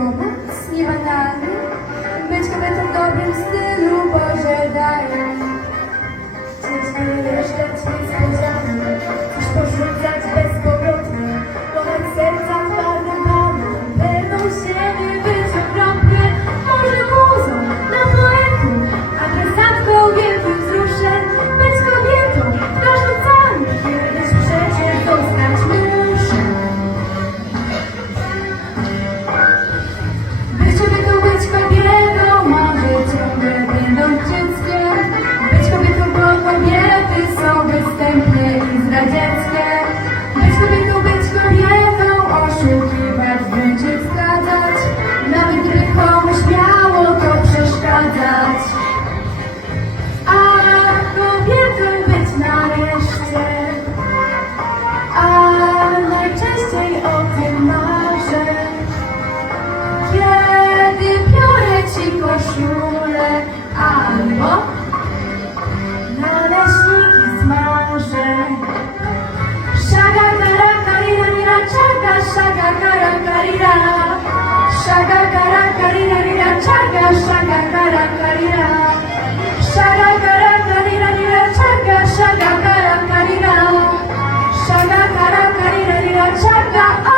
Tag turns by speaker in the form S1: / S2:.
S1: Богу, с неба на мы, быть в этом добром сыне. Shut up!